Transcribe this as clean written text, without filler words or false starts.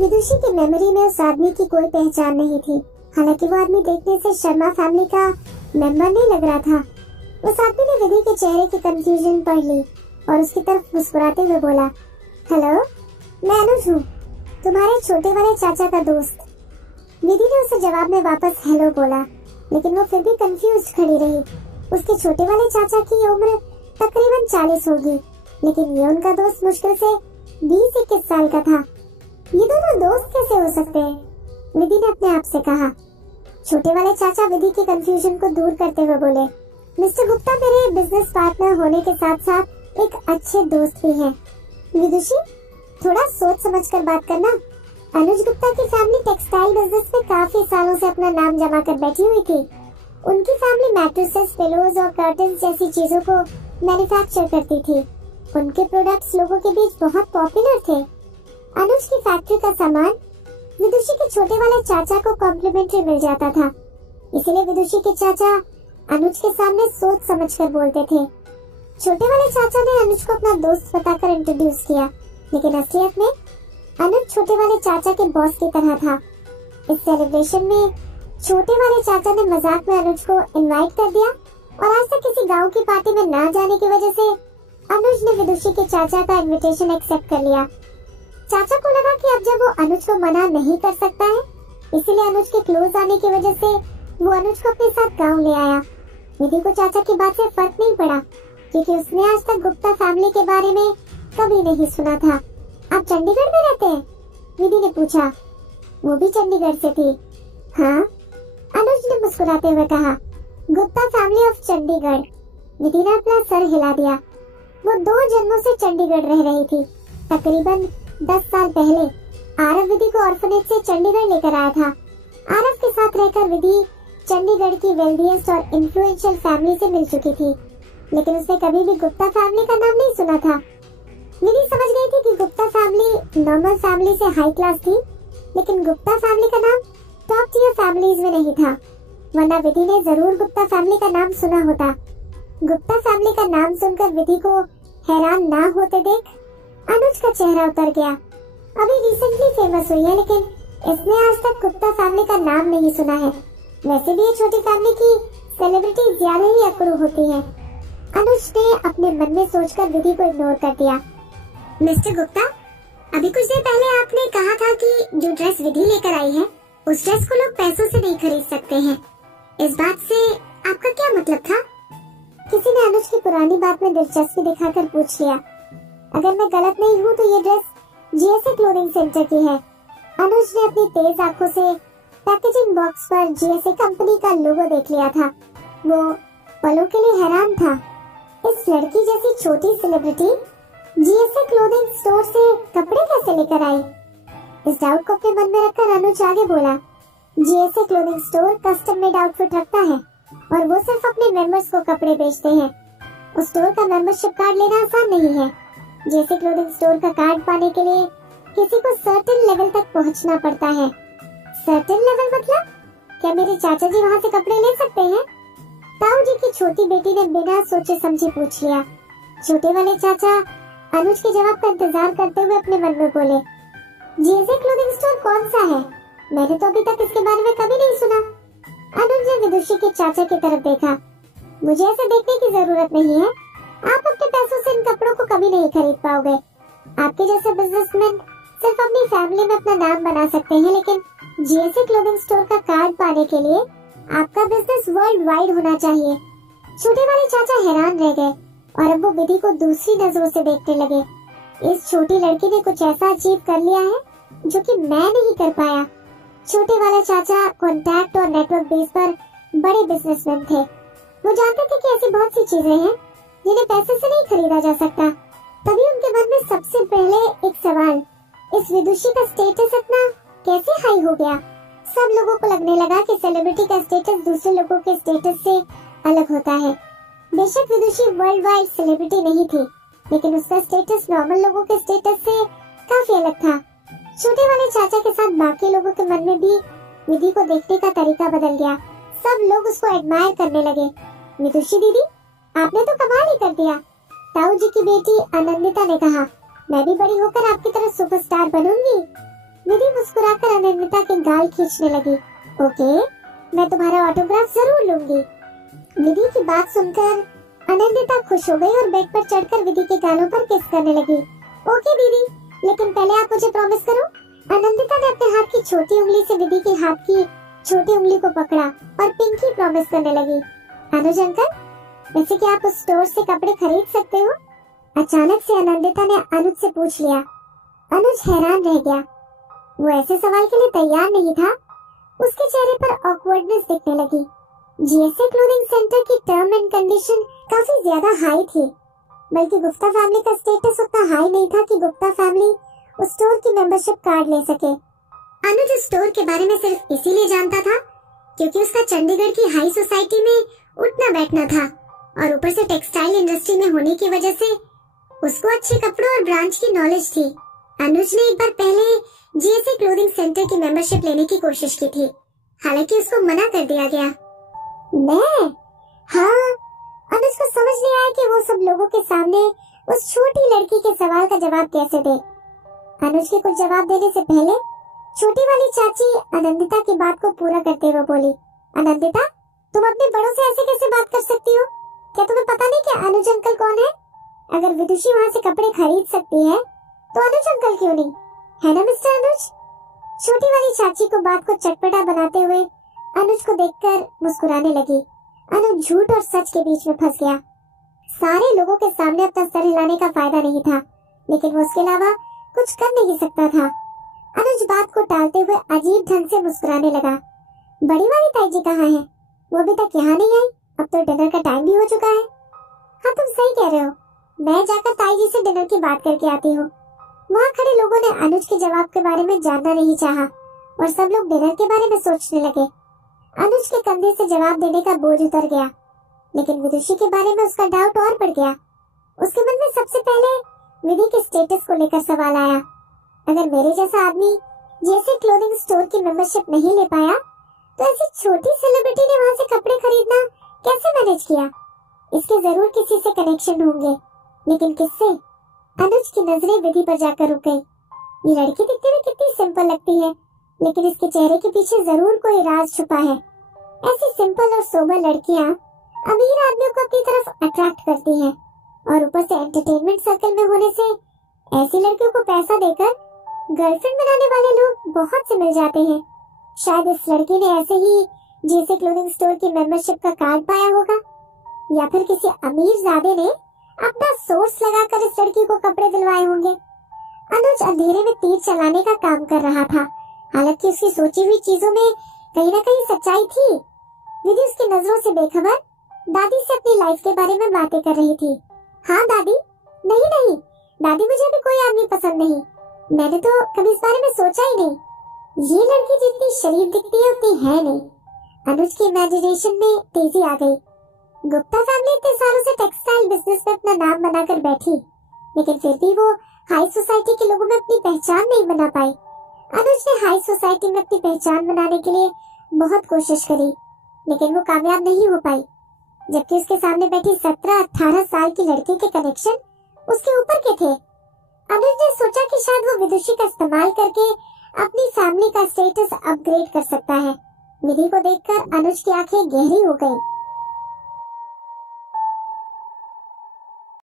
विदुषी की मेमोरी में उस आदमी की कोई पहचान नहीं थी। हालांकि वो आदमी देखने से शर्मा फैमिली का मेंबर नहीं लग रहा था। उस आदमी ने विधि के चेहरे की कंफ्यूजन पढ़ ली और उसकी तरफ मुस्कुराते हुए बोला, हेलो, मैं अनुज हूँ, तुम्हारे छोटे वाले चाचा का दोस्त। विधि ने उसे जवाब में वापस हेलो बोला, लेकिन वो फिर भी कंफ्यूज खड़ी रही। उसके छोटे वाले चाचा की उम्र तकरीबन 40 होगी, लेकिन ये उनका दोस्त मुश्किल से 20-21 साल का था। ये दोनों दोस्त कैसे हो सकते हैं? विधि ने अपने आप से कहा। छोटे वाले चाचा विधि की कंफ्यूजन को दूर करते हुए बोले, मिस्टर गुप्ता मेरे बिजनेस पार्टनर होने के साथ साथ एक अच्छे दोस्त भी हैं। विदुषी, थोड़ा सोच समझ कर बात करना। अनुज गुप्ता की फैमिली टेक्सटाइल बिजनेस में काफी सालों से अपना नाम जमा कर बैठी हुई थी। उनकी फैमिली मैट्रेसेस, पिलोज और कर्टन्स जैसी चीजों को मैन्युफैक्चर करती थी। उनके प्रोडक्ट्स लोगों के बीच बहुत पॉपुलर थे। अनुज की फैक्ट्री का सामान विदुषी के छोटे वाले चाचा को कॉम्प्लीमेंट्री मिल जाता था। इसीलिए विदुषी के चाचा अनुज के सामने सोच समझकर बोलते थे। छोटे वाले चाचा ने अनुज को अपना दोस्त बताकर इंट्रोड्यूस किया, लेकिन असलियत में अनुज छोटे वाले चाचा के बॉस की तरह था। इस सेलिब्रेशन में छोटे वाले चाचा ने मजाक में अनुज को इनवाइट कर दिया और आज तक किसी गांव की पार्टी में ना जाने की वजह से अनुज ने विदुषी के चाचा का इनविटेशन एक्सेप्ट कर लिया। चाचा को लगा कि अब जब वो अनुज को मना नहीं कर सकता है, इसीलिए अनुज के क्लोज आने की वजह से वो अनुज को अपने साथ गांव ले आया। विधि को चाचा की बात से फर्क नहीं पड़ा, क्योंकि उसने आज तक गुप्ता फैमिली के बारे में कभी नहीं सुना था। आप चंडीगढ़ में रहते हैं? विधि ने पूछा। वो भी चंडीगढ़ से थी। हाँ, अनुज ने मुस्कुराते हुए कहा। Gupta family of Chandigarh. विधि ने अपना सर हिला दिया। वो 2 जन्मों से चंडीगढ़ रह रही थी। तकरीबन 10 साल पहले आरव विधि को ऑर्फनेज से चंडीगढ़ लेकर आया था। आरव के साथ रहकर विधि चंडीगढ़ की वेल्दिएस्ट और इन्फ्लुएंशियल फैमिली से मिल चुकी थी, लेकिन उसने कभी भी गुप्ता फैमिली का नाम नहीं सुना था। विधि समझ गई थी कि गुप्ता फैमिली नॉर्मल फैमिली से हाई क्लास थी, लेकिन गुप्ता फैमिली का नाम टॉप टियर फैमिलीज में नहीं था, वरना विधि ने जरूर गुप्ता फैमिली का नाम सुना होता। गुप्ता फैमिली का नाम सुनकर विधि को हैरान ना होते देख अनुज का चेहरा उतर गया। अभी रिसेंटली फेमस हुई है, लेकिन इसने आज तक गुप्ता फैमिली का नाम नहीं सुना है। वैसे भी ये छोटी फैमिली की सेलिब्रिटी ज्यादा ही अकड़ू होती है। अनुज ने अपने मन में सोचकर विधि को इग्नोर कर दिया। मिस्टर गुप्ता, अभी कुछ देर पहले आपने कहा था कि जो ड्रेस विधि लेकर आई है, उस ड्रेस को लोग पैसों से नहीं खरीद सकते हैं। इस बात से आपका क्या मतलब था? किसी ने अनुज की पुरानी बात में दिलचस्पी दिखाकर पूछ लिया। अगर मैं गलत नहीं हूँ तो ये ड्रेस जीएसए क्लोथिंग सेंटर की है। अनुज ने अपनी तेज आंखों से पैकेजिंग बॉक्स पर जीएसए कंपनी का लोगो देख लिया था। वो पलों के लिए हैरान था। इस लड़की जैसी छोटी सेलिब्रिटी जीएसए क्लोथिंग स्टोर से कपड़े कैसे लेकर आई? इस डाउट को अपने मन में रखकर अनुज आगे बोला, GSA clothing store custom made outfit रखता है और वो सिर्फ अपने मेंबर्स को कपड़े बेचते हैं। उस स्टोर का मेंबरशिप कार्ड लेना आसान नहीं है। जीएसए क्लोथिंग स्टोर का कार्ड पाने के लिए किसी को सर्टेन लेवल तक पहुंचना पड़ता है। सर्टेन लेवल मतलब? क्या मेरे चाचा जी वहाँ से कपड़े ले सकते हैं? ताऊ जी की छोटी बेटी ने बिना सोचे समझे पूछ लिया। छोटे वाले चाचा अनुज के जवाब का इंतजार करते हुए अपने मन में बोले, जीएसए क्लोथिंग स्टोर कौन सा है? मैंने तो अभी तक इसके बारे में कभी नहीं सुना। अनुज ने विदुषी के चाचा की तरफ देखा। मुझे ऐसे देखने की जरूरत नहीं है। आप अपने पैसों से इन कपड़ों को कभी नहीं खरीद पाओगे। आपके जैसे बिजनेसमैन सिर्फ अपनी फैमिली में अपना नाम बना सकते हैं, लेकिन जीएसए क्लोथिंग स्टोर का कार्ड पाने के लिए आपका बिजनेस वर्ल्ड वाइड होना चाहिए। छोटे वाले चाचा हैरान रह गए और अब वो विधि को दूसरी नजरों से देखने लगे। इस छोटी लड़की ने कुछ ऐसा अचीव कर लिया है जो कि मैं नहीं कर पाया। छोटे वाले चाचा कॉन्टैक्ट और नेटवर्क बेस पर बड़े बिजनेसमैन थे। वो जानते थे कि ऐसी बहुत सी चीजें हैं जिन्हें पैसे से नहीं खरीदा जा सकता। तभी उनके मन में सबसे पहले एक सवाल, इस विदुषी का स्टेटस इतना कैसे हाई हो गया? सब लोगों को लगने लगा कि सेलिब्रिटी का स्टेटस दूसरे लोगों के स्टेटस से अलग होता है। बेशक विदुषी वर्ल्ड वाइड सेलिब्रिटी नहीं थी, लेकिन उसका स्टेटस नॉर्मल लोगों के स्टेटस से काफी अलग था। छोटे वाले चाचा के साथ बाकी लोगों के मन में भी विधि को देखने का तरीका बदल गया। सब लोग उसको एडमायर करने लगे। विदुषी दीदी, आपने तो कमाल ही कर दिया। ताऊ जी की बेटी आनंदिता ने कहा, मैं भी बड़ी होकर आपकी तरह सुपरस्टार बनूंगी। विधि मुस्कुराकर अनन्विता के गाल खींचने लगी। ओके, मैं तुम्हारा ऑटोग्राफ जरूर लूंगी। विधि की बात सुनकर अनन्विता खुश हो गई और बेड पर चढ़कर विधि के गालों पर किस करने लगी। ओके दीदी, लेकिन पहले आप मुझे प्रॉमिस करो। अनन्विता ने अपने हाथ की छोटी उंगली से विधि के हाथ की छोटी उंगली को पकड़ा और पिंकी प्रॉमिस करने लगी। अनुज अंकल, वैसे क्या आप उस स्टोर से कपड़े खरीद सकते हो? अचानक से अनन्विता ने अनुज से पूछ लिया। अनुज हैरान रह गया। वो ऐसे सवाल के लिए तैयार नहीं था। उसके चेहरे पर ऑकवर्डनेस दिखने लगी। जीएसए क्लोथिंग सेंटर की टर्म एंड कंडीशन काफी ज्यादा हाई थी, बल्कि गुप्ता फैमिली का स्टेटस उतना हाई नहीं था कि गुप्ता फैमिली उस स्टोर की मेंबरशिप कार्ड ले सके। अनुज उस स्टोर के बारे में सिर्फ इसीलिए जानता था क्योंकि उसका चंडीगढ़ की हाई सोसाइटी में उठना बैठना था और ऊपर से टेक्सटाइल इंडस्ट्री में होने की वजह से उसको अच्छे कपड़ों और ब्रांच की नॉलेज थी। अनुज ने एक बार पहले जीएसए क्लोथिंग सेंटर की मेंबरशिप लेने की कोशिश की थी, हालांकि उसको मना कर दिया गया। हाँ, अनुज को समझ नहीं आया कि वो सब लोगों के सामने उस छोटी लड़की के सवाल का जवाब कैसे दे। अनुज के कुछ जवाब देने से पहले छोटी वाली चाची अनन्विता की बात को पूरा करते हुए बोली। अनन्विता, तुम अपने बड़ों से ऐसे कैसे बात कर सकती हो? क्या तुम्हें पता नहीं कि अनुज अंकल कौन है? अगर विदुषी वहाँ से कपड़े खरीद सकती है तो अनुज अंकल क्यों नहीं, है ना मिस्टर अनुज? छोटी वाली चाची को बात को चटपटा बनाते हुए अनुज को देखकर मुस्कुराने लगी। अनुज झूठ और सच के बीच में फंस गया। सारे लोगों के सामने अपना सर हिलाने का फायदा नहीं था, लेकिन वो उसके अलावा कुछ कर नहीं सकता था। अनुज बात को टालते हुए अजीब ढंग से मुस्कुराने लगा। बड़ी वाली ताई जी कहाँ है? वो अभी तक यहाँ नहीं आई। अब तो डिनर का टाइम भी हो चुका है। हाँ, तुम सही कह रहे हो। मैं जाकर ताई जी से डिनर की बात करके आती हूँ। वहाँ खड़े लोगों ने अनुज के जवाब के बारे में जानना नहीं चाहा और सब लोग डिनर के बारे में सोचने लगे। अनुज के कंधे से जवाब देने का बोझ उतर गया, लेकिन विदुषी के बारे में उसका डाउट और बढ़ गया। उसके मन में सबसे पहले विधि के स्टेटस को लेकर सवाल आया। अगर मेरे जैसा आदमी जैसे क्लोथिंग स्टोर की मेंबरशिप नहीं ले पाया, तो ऐसी छोटी सेलिब्रिटी ने वहाँ से कपड़े खरीदना कैसे मैनेज किया? इसके जरूर किसी से कनेक्शन होंगे, लेकिन किससे? अनुज की नजरें विधि पर जाकर रुक गई। ये लड़की दिखने में कितनी सिंपल लगती है, लेकिन इसके चेहरे के पीछे जरूर कोई राज छुपा है। ऐसी सिंपल और सोबर लड़कियां अमीर आदमियों को अपनी तरफ अट्रैक्ट करती हैं, और ऊपर से एंटरटेनमेंट सर्कल में होने से ऐसी लड़कियों को पैसा देकर गर्लफ्रेंड बनाने वाले लोग बहुत से मिल जाते हैं। शायद इस लड़की ने ऐसे ही जीएसए क्लोथिंग स्टोर की मेंबरशिप का कार्ड पाया होगा, या फिर किसी अमीर ज़ादे ने अपना सोर्स लगाकर इस लड़की को कपड़े दिलवाए होंगे। अनुज अंधेरे में तीर चलाने का काम कर रहा था, हालांकि उसकी सोची हुई चीजों में कहीं न कहीं सच्चाई थी। विधि उसकी नजरों से बेखबर दादी से अपनी लाइफ के बारे में बातें कर रही थी। हाँ दादी, नहीं दादी, मुझे अभी कोई आदमी पसंद नहीं। मैंने तो कभी इस बारे में सोचा ही नहीं। ये लड़की जितनी शरीफ दिखती है उतनी है नहीं। अनुज की इमेजिनेशन में तेजी आ गई। गुप्ता फैमिली इतने सालों से टेक्सटाइल बिजनेस में अपना नाम बनाकर बैठी, लेकिन फिर भी वो हाई सोसाइटी के लोगों में अपनी पहचान नहीं बना पाई। अनुज ने हाई सोसाइटी में अपनी पहचान बनाने के लिए बहुत कोशिश करी, लेकिन वो कामयाब नहीं हो पाई। जबकि उसके सामने बैठी 17-18 साल की लड़की के कनेक्शन उसके ऊपर के थे। अनुज ने सोचा कि शायद वो विदुषी का इस्तेमाल करके अपनी फैमिली का स्टेटस अपग्रेड कर सकता है। विधि को देखकर अनुज की आंखें गहरी हो गई।